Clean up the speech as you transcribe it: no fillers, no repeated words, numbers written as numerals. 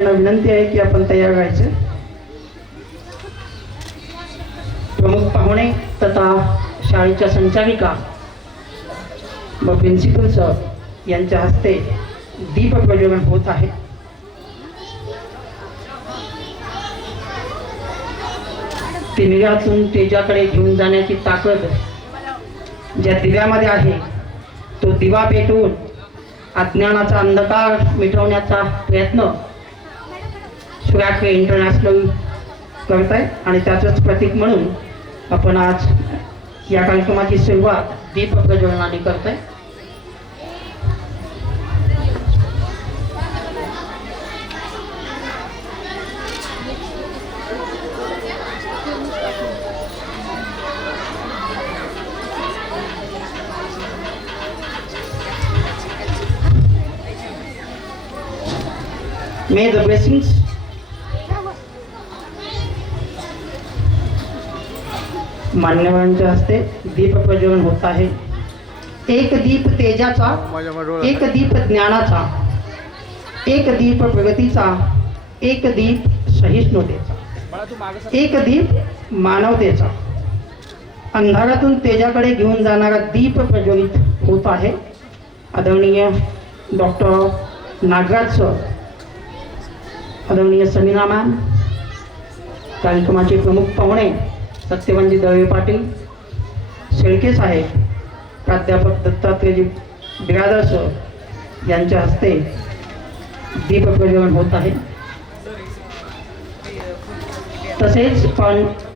विनंती आहे की आपण तयार व्हायचं। प्रमुख पाहुणे तथा शाळेच्या संचालिका व प्रिन्सिपल सर यांच्या हस्ते दीप प्रज्वलन होत आहे। तिमिरातून तेजाकडे घेऊन जाण्याची ताकद ज्या दिव्यामध्ये आहे तो दिवा पेटवून अज्ञानाचा अंधकार मिटवण्याचा प्रयत्न सुराखे इंटरनॅशनल करत आहे आणि त्याचंच प्रतीक म्हणून आपण आज या कार्यक्रमाची सुरुवात दीप प्रज्वलनाने करत आहे। May the blessings मान्यवरांच्या हस्ते दीप प्रज्वलन होत आहे। एक दीप तेजाचा, एक दीप ज्ञानाचा, एक दीप प्रगतीचा, एक दीप सहिष्णुतेचा, एक दीप मानवतेचा, अंधारातून तेजाकडे घेऊन जाणारा दीप प्रज्वलित होत आहे। आदरणीय डॉक्टर नागराज सर, आदरणीय समीना मॅम, कार्यक्रमाचे प्रमुख पाहुणे सत्यवंजी दळवे पाटील, शेळके साहेब, प्राध्यापक दत्तात्रेयजी बिरादर सर यांच्या हस्ते दीप प्रज्वलन होत आहे। तसेच